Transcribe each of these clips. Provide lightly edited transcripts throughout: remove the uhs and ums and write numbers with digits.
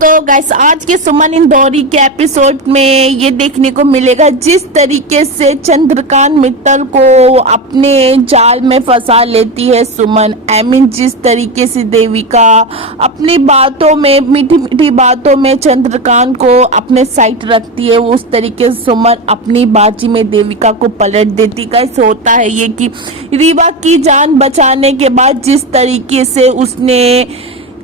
तो गाइस आज के सुमन इंदौरी के एपिसोड में ये देखने को मिलेगा जिस तरीके से चंद्रकांत मित्तल को अपने जाल में फंसा लेती है सुमन। जिस तरीके से देविका अपनी बातों में मीठी मीठी बातों में चंद्रकांत को अपने साइड रखती है, उस तरीके से सुमन अपनी बाजी में देविका को पलट देती। गाइस होता है ये कि रीवा की जान बचाने के बाद जिस तरीके से उसने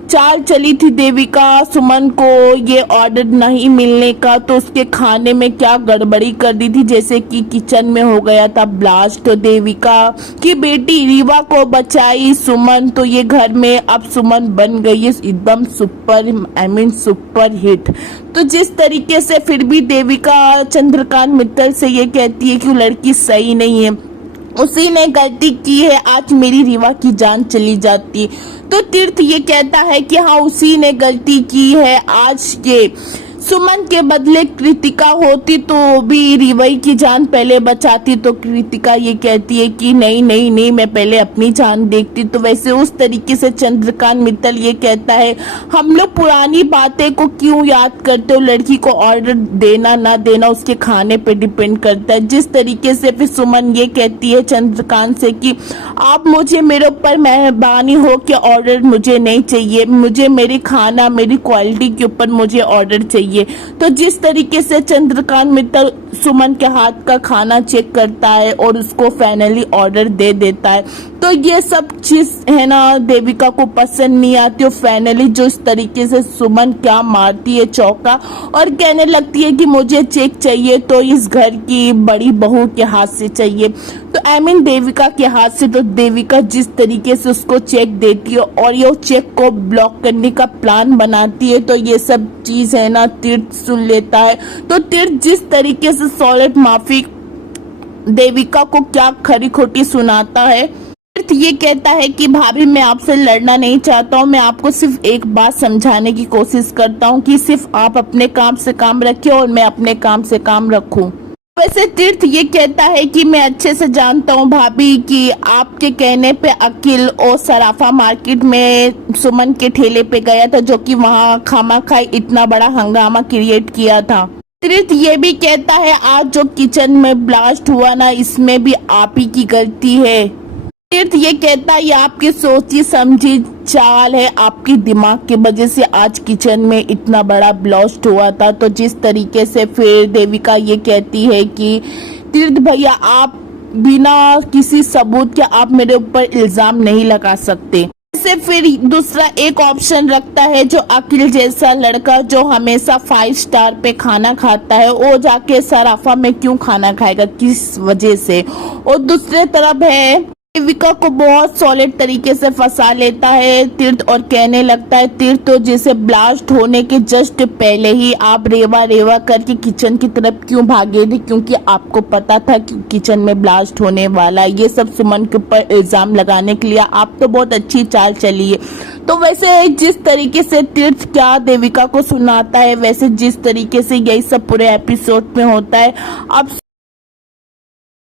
चाल चली थी देविका सुमन को ये ऑर्डर नहीं मिलने का, तो उसके खाने में क्या गड़बड़ी कर दी थी, जैसे कि किचन में हो गया था ब्लास्ट। तो देविका की बेटी रीवा को बचाई सुमन, तो ये घर में अब सुमन बन गई है एकदम सुपर हिट। तो जिस तरीके से फिर भी देविका चंद्रकांत मित्तल से ये कहती है कि वो लड़की सही नहीं है, उसी ने गलती की है, आज मेरी रीवा की जान चली जाती। तो तीर्थ ये कहता है कि हाँ उसी ने गलती की है, आज ये सुमन के बदले कृतिका होती तो भी रीवा की जान पहले बचाती। तो कृतिका ये कहती है कि नहीं मैं पहले अपनी जान देखती। तो वैसे उस तरीके से चंद्रकांत मित्तल ये कहता है हम लोग पुरानी बातें को क्यों याद करते हो, लड़की को ऑर्डर देना ना देना उसके खाने पे डिपेंड करता है। जिस तरीके से फिर सुमन ये कहती है चंद्रकांत से कि आप मुझे मेरे ऊपर मेहरबानी हो कि ऑर्डर मुझे नहीं चाहिए, मुझे मेरी खाना मेरी क्वालिटी के ऊपर मुझे ऑर्डर चाहिए। तो जिस तरीके से चंद्रकांत मित्तल सुमन के हाथ का खाना चेक करता है और उसको फाइनली ऑर्डर दे देता है, तो ये सब चीज है ना देविका को पसंद नहीं आती। और फाइनली जो इस तरीके से सुमन क्या मारती है चौका और कहने लगती है कि मुझे चेक चाहिए तो इस घर की बड़ी बहू के हाथ से चाहिए, तो देविका के हाथ से। तो देविका जिस तरीके से उसको चेक देती है और ये चेक को ब्लॉक करने का प्लान बनाती है, तो ये सब चीज है ना तीर्थ सुन लेता है। तो तीर्थ जिस तरीके से सॉलिड माफी देविका को क्या खरी खोटी सुनाता है, तीर्थ ये कहता है कि भाभी मैं आपसे लड़ना नहीं चाहता हूँ, मैं आपको सिर्फ एक बात समझाने की कोशिश करता हूँ कि सिर्फ आप अपने काम से काम रखिए और मैं अपने काम से काम रखूं। वैसे तीर्थ ये कहता है कि मैं अच्छे से जानता हूँ भाभी कि आपके कहने पे अखिल और सराफा मार्केट में सुमन के ठेले पे गया था, जो कि वहाँ खामा खाई इतना बड़ा हंगामा क्रिएट किया था। तीर्थ ये भी कहता है आज जो किचन में ब्लास्ट हुआ ना, इसमें भी आप ही की गलती है। तीर्थ ये कहता है ये आपकी सोची समझी चाल है, आपकी दिमाग की वजह से आज किचन में इतना बड़ा ब्लास्ट हुआ था। तो जिस तरीके से फिर देविका ये कहती है कि तीर्थ भैया आप बिना किसी सबूत के आप मेरे ऊपर इल्जाम नहीं लगा सकते। से फिर दूसरा एक ऑप्शन रखता है जो अखिल जैसा लड़का जो हमेशा 5 स्टार पे खाना खाता है, वो जाके सराफा में क्यों खाना खाएगा, किस वजह से। और दूसरे तरफ है देविका को बहुत सॉलिड तरीके से फंसा लेता है तीर्थ और कहने लगता है तीर्थ तो जैसे ब्लास्ट होने के जस्ट पहले ही आप रेवा करके किचन की तरफ क्यों भागे थे, क्योंकि आपको पता था कि किचन में ब्लास्ट होने वाला है। ये सब सुमन के ऊपर इल्जाम लगाने के लिए आप तो बहुत अच्छी चाल चली है। तो वैसे जिस तरीके से तीर्थ क्या देविका को सुनाता है, वैसे जिस तरीके से यही सब पूरे एपिसोड में होता है। अब